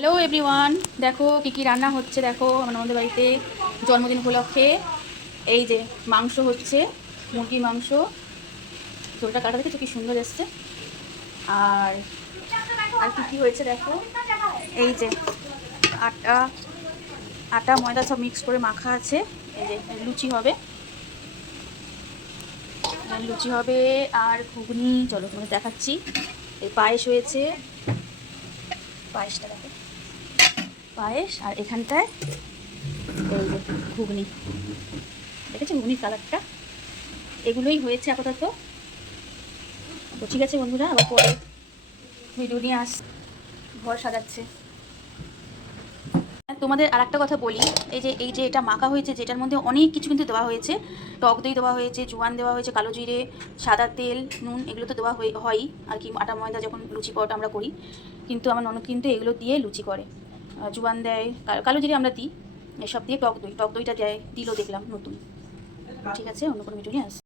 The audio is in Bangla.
হ্যালো এভরিওয়ান, দেখো কি রান্না হচ্ছে। দেখো আমাদের বাড়িতে জন্মদিন উপলক্ষে এই যে মাংস হচ্ছে, মুরগির মাংস। ঝোলটা কাটা দেখেছো কি সুন্দর এসছে। আর আর কি হয়েছে দেখো, এই যে আটা আটা ময়দা সব মিক্স করে মাখা আছে। এই যে লুচি হবে আর ঘুগনি। চলো তোমাদের দেখাচ্ছি। এই পায়েস হয়েছে, পায়েসটা দেখো, পায়েস। আর এখানটায় এই যে ঘুগনি, দেখেছো ঘুগনির কালারটা। এগুলোই হয়েছে আপাতত। তো ঠিক আছে বন্ধুরা, আবার পরে ভিডিও নিয়ে ঘর সাজাচ্ছে। তোমাদের আর একটা কথা বলি, এই যে এটা মাখা হয়েছে, যেটার মধ্যে অনেক কিছু কিন্তু দেওয়া হয়েছে। টক দই দেওয়া হয়েছে, জোয়ান দেওয়া হয়েছে, কালো জিরে, সাদা তেল, নুন, এগুলো তো দেওয়া হয়ই আর কি। আটা ময়দা যখন লুচি পরোটা আমরা করি, কিন্তু আমার ননদ কিন্তু এগুলো দিয়ে লুচি করে। জোয়ান দেয়, কালো জিরে আমরা দিই, এসব দিয়ে টক দইটা দিল দেখলাম নতুন। ঠিক আছে, অন্য কোনো ভিডিও নিয়ে